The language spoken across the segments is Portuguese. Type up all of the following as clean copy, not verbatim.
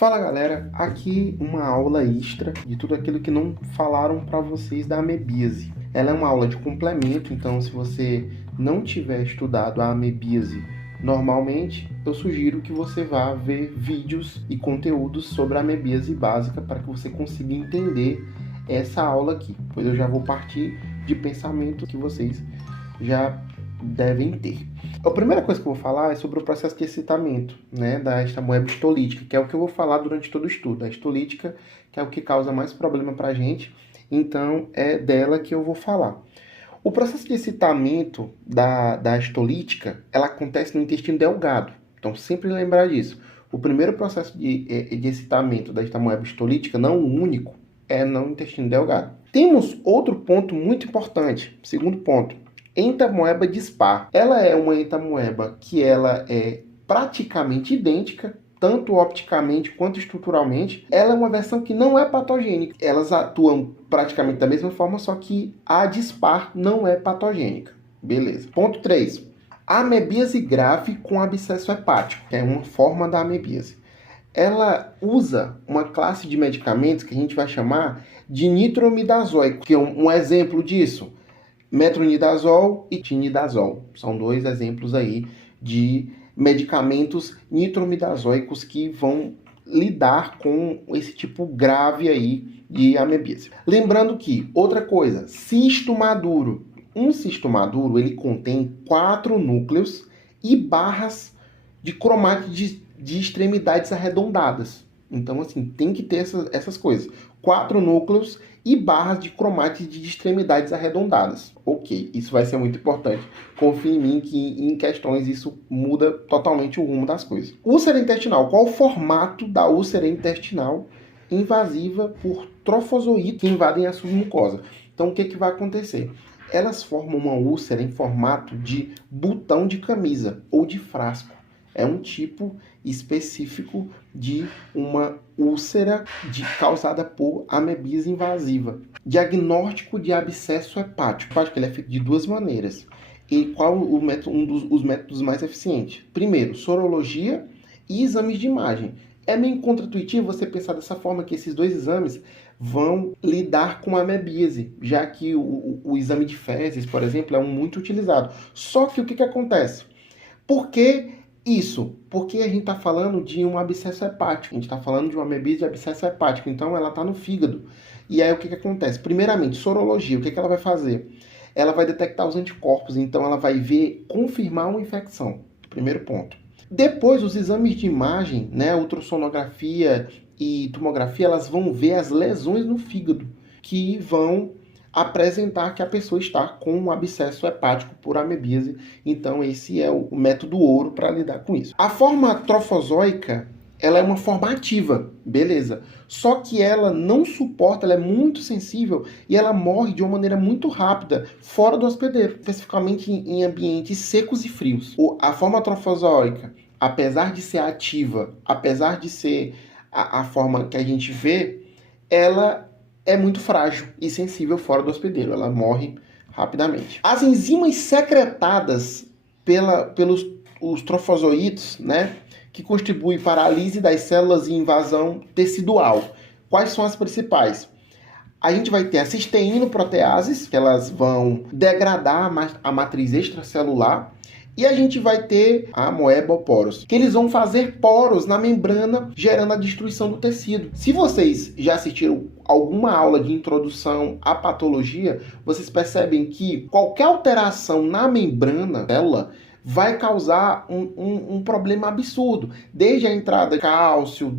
Fala galera, aqui uma aula extra de tudo aquilo que não falaram para vocês da amebíase. Ela é uma aula de complemento, então se você não tiver estudado a amebíase normalmente, eu sugiro que você vá ver vídeos e conteúdos sobre a amebíase básica para que você consiga entender essa aula aqui, pois eu já vou partir de pensamento que vocês já devem ter. A primeira coisa que eu vou falar é sobre o processo de excitamento, né, da estamoeba histolítica, que é o que eu vou falar durante todo o estudo. A histolítica, que é o que causa mais problema para a gente, então é dela que eu vou falar. O processo de excitamento da histolítica, ela acontece no intestino delgado, então sempre lembrar disso. O primeiro processo de excitamento da estamoeba histolítica, não o único, é no intestino delgado. Temos outro ponto muito importante, segundo ponto. Entamoeba dispar. Ela é uma entamoeba que ela é praticamente idêntica, tanto opticamente quanto estruturalmente. Ela é uma versão que não é patogênica. Elas atuam praticamente da mesma forma, só que a dispar não é patogênica. Beleza. Ponto 3. Amebíase grave com abscesso hepático, que é uma forma da amebíase. Ela usa uma classe de medicamentos que a gente vai chamar de nitroimidazóico, que é um exemplo disso. Metronidazol e tinidazol. São dois exemplos aí de medicamentos nitroimidazóicos que vão lidar com esse tipo grave aí de amebíase. Lembrando que, outra coisa, cisto maduro. Um cisto maduro, ele contém 4 núcleos e barras de cromátides de extremidades arredondadas. Então, assim, tem que ter essas coisas. 4 núcleos e barras de cromátides de extremidades arredondadas. Ok, isso vai ser muito importante. Confie em mim que em questões isso muda totalmente o rumo das coisas. Úlcera intestinal. Qual o formato da úlcera intestinal invasiva por trofozoítos que invadem a submucosa? Então, o que vai acontecer? Elas formam uma úlcera em formato de botão de camisa ou de frasco. É um tipo específico de uma úlcera causada por amebíase invasiva. Diagnóstico de abscesso hepático. Eu acho que ele é feito de 2 maneiras. E qual o método, dos métodos mais eficientes? Primeiro, sorologia e exames de imagem. É meio contraintuitivo você pensar dessa forma, que esses 2 exames vão lidar com a amebíase, já que o exame de fezes, por exemplo, é um muito utilizado. Só que o que acontece? Por que isso? Porque a gente está falando de um abscesso hepático. A gente está falando de uma amebíase de abscesso hepático. Então, ela está no fígado. E aí, o que acontece? Primeiramente, sorologia. O que ela vai fazer? Ela vai detectar os anticorpos. Então, ela vai confirmar uma infecção. Primeiro ponto. Depois, os exames de imagem, né, ultrassonografia e tomografia, elas vão ver as lesões no fígado, que vão apresentar que a pessoa está com um abscesso hepático por amebíase. Então esse é o método ouro para lidar com isso. A forma trofozóica, ela é uma forma ativa, beleza. Só que ela não suporta, ela é muito sensível e ela morre de uma maneira muito rápida fora do hospedeiro, especificamente em ambientes secos e frios. A forma trofozóica, apesar de ser ativa, apesar de ser a forma que a gente vê, ela é muito frágil e sensível fora do hospedeiro. Ela morre rapidamente. As enzimas secretadas pelos os trofozoítos, né, que contribuem para a lise das células e invasão tecidual. Quais são as principais? A gente vai ter a cisteínoproteases, que elas vão degradar a matriz extracelular. E a gente vai ter a amoeboporos, que eles vão fazer poros na membrana, gerando a destruição do tecido. Se vocês já assistiram alguma aula de introdução à patologia, vocês percebem que qualquer alteração na membrana dela vai causar um problema absurdo. Desde a entrada de cálcio,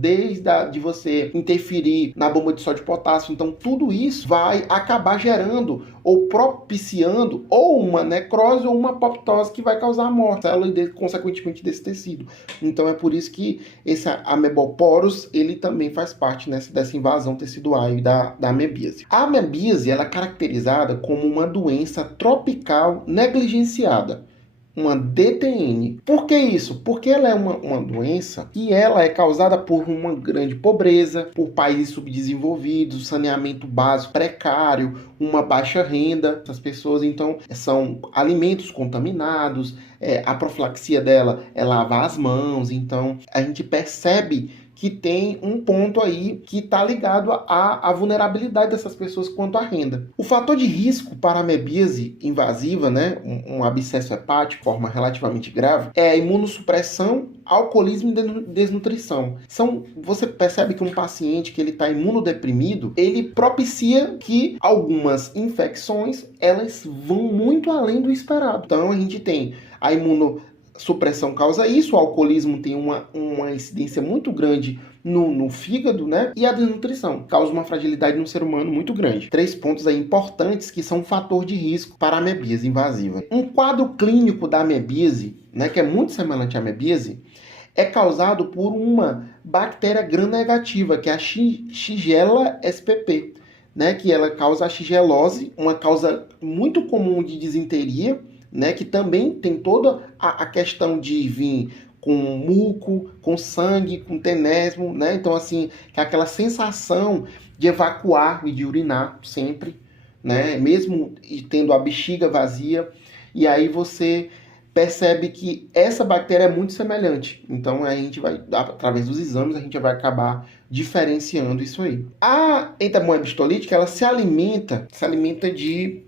de você interferir na bomba de sódio e potássio. Então, tudo isso vai acabar gerando ou propiciando ou uma necrose ou uma apoptose que vai causar a morte, e consequentemente desse tecido. Então, é por isso que esse ameboporos, ele também faz parte dessa invasão tecidual da amebíase. A amebíase, ela é caracterizada como uma doença tropical negligenciada, uma DTN. Por que isso? Porque ela é uma doença que ela é causada por uma grande pobreza, por países subdesenvolvidos, saneamento básico precário, uma baixa renda. Essas pessoas, então, são alimentos contaminados, a profilaxia dela é lavar as mãos. Então, a gente percebe que tem um ponto aí que está ligado à vulnerabilidade dessas pessoas quanto à renda. O fator de risco para a amebíase invasiva, né, um abscesso hepático, forma relativamente grave, é a imunossupressão, alcoolismo e desnutrição. Você percebe que um paciente que ele está imunodeprimido, ele propicia que algumas infecções elas vão muito além do esperado. Então a gente tem a imunossupressão causa isso, o alcoolismo tem uma incidência muito grande no fígado, né? E a desnutrição causa uma fragilidade no ser humano muito grande. 3 pontos aí importantes que são um fator de risco para a amebíase invasiva. Um quadro clínico da amebíase, né, que é muito semelhante à amebíase, é causado por uma bactéria gram-negativa, que é a Shigella spp, né, que ela causa a shigelose, uma causa muito comum de disenteria, né, que também tem toda a questão de vir com muco, com sangue, com tenesmo, né? Então, assim, que é aquela sensação de evacuar e de urinar sempre, né? Mesmo tendo a bexiga vazia. E aí você percebe que essa bactéria é muito semelhante. Então, a gente vai, através dos exames, a gente vai acabar diferenciando isso aí. A entamoeba histolítica, ela se alimenta de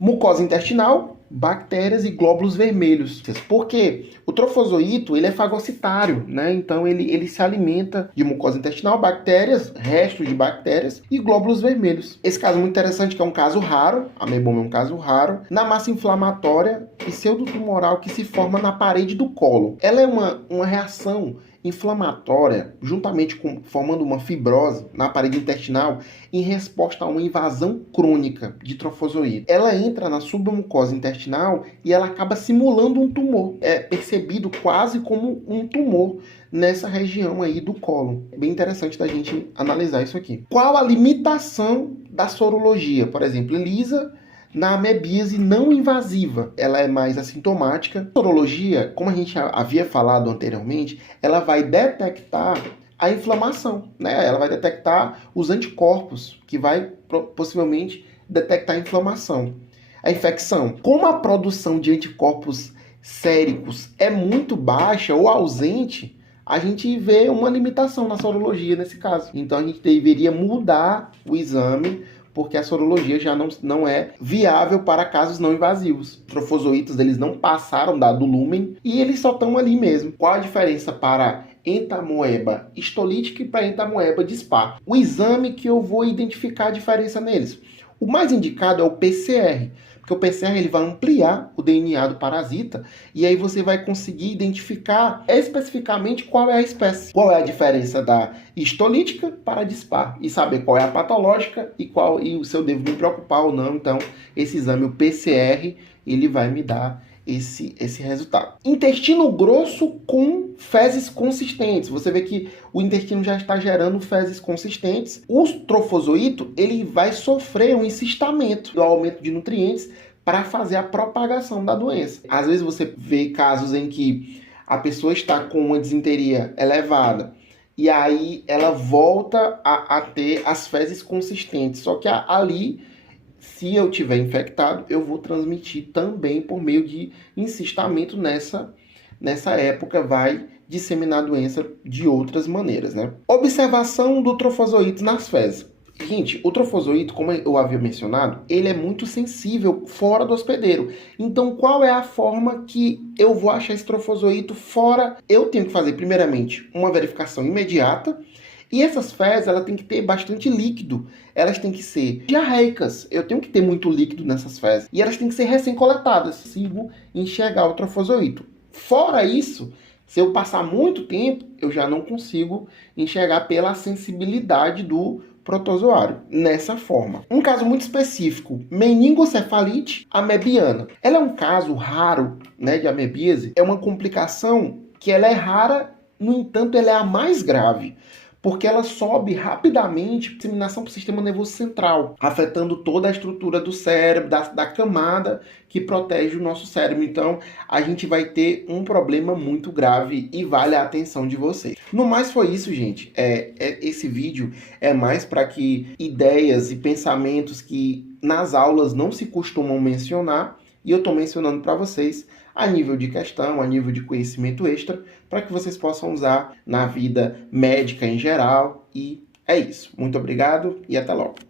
mucosa intestinal, bactérias e glóbulos vermelhos. Por quê? O trofozoito, ele é fagocitário, né? Então ele se alimenta de mucosa intestinal, bactérias, restos de bactérias e glóbulos vermelhos. Esse caso é muito interessante, que é um caso raro, a ameboma é um caso raro, na massa inflamatória pseudotumoral que se forma na parede do colo. Ela é uma reação inflamatória, juntamente formando uma fibrose na parede intestinal, em resposta a uma invasão crônica de trofozoito. Ela entra na submucosa intestinal e ela acaba simulando um tumor. É percebido quase como um tumor nessa região aí do colo. É bem interessante da gente analisar isso aqui. Qual a limitação da sorologia? Por exemplo, ELISA na amebíase não invasiva, ela é mais assintomática. A sorologia, como a gente havia falado anteriormente, ela vai detectar a inflamação, né? Ela vai detectar os anticorpos, que vai possivelmente detectar a inflamação. A infecção. Como a produção de anticorpos séricos é muito baixa ou ausente, a gente vê uma limitação na sorologia nesse caso. Então a gente deveria mudar o exame, porque a sorologia já não é viável para casos não invasivos. Os trofozoítos, eles não passaram do lúmen e eles só estão ali mesmo. Qual a diferença para entamoeba histolítica e para entamoeba dispar? O exame que eu vou identificar a diferença neles. O mais indicado é o PCR, porque o PCR ele vai ampliar o DNA do parasita e aí você vai conseguir identificar especificamente qual é a espécie. Qual é a diferença da histolítica para a dispar e saber qual é a patológica e se eu devo me preocupar ou não. Então, esse exame, o PCR, ele vai me dar esse resultado. Intestino grosso com fezes consistentes. Você vê que o intestino já está gerando fezes consistentes. O trofozoito, ele vai sofrer um encistamento, o aumento de nutrientes para fazer a propagação da doença. Às vezes você vê casos em que a pessoa está com uma disenteria elevada e aí ela volta a ter as fezes consistentes, só que ali, se eu tiver infectado, eu vou transmitir também por meio de encistamento nessa época, vai disseminar a doença de outras maneiras, né? Observação do trofozoito nas fezes. Gente, o trofozoito, como eu havia mencionado, ele é muito sensível fora do hospedeiro. Então, qual é a forma que eu vou achar esse trofozoito fora? Eu tenho que fazer, primeiramente, uma verificação imediata. E essas fezes, ela tem que ter bastante líquido. Elas têm que ser diarreicas. Eu tenho que ter muito líquido nessas fezes. E elas têm que ser recém-coletadas. Consigo enxergar o trofozoito. Fora isso, se eu passar muito tempo, eu já não consigo enxergar pela sensibilidade do protozoário, nessa forma. Um caso muito específico, meningocefalite amebiana. Ela é um caso raro, né, de amebíase. É uma complicação que ela é rara, no entanto, ela é a mais grave, porque ela sobe rapidamente a disseminação para o sistema nervoso central, afetando toda a estrutura do cérebro, da camada que protege o nosso cérebro. Então, a gente vai ter um problema muito grave e vale a atenção de vocês. No mais, foi isso, gente. Esse vídeo é mais para que ideias e pensamentos que nas aulas não se costumam mencionar, e eu estou mencionando para vocês, a nível de questão, a nível de conhecimento extra, para que vocês possam usar na vida médica em geral. E é isso. Muito obrigado e até logo.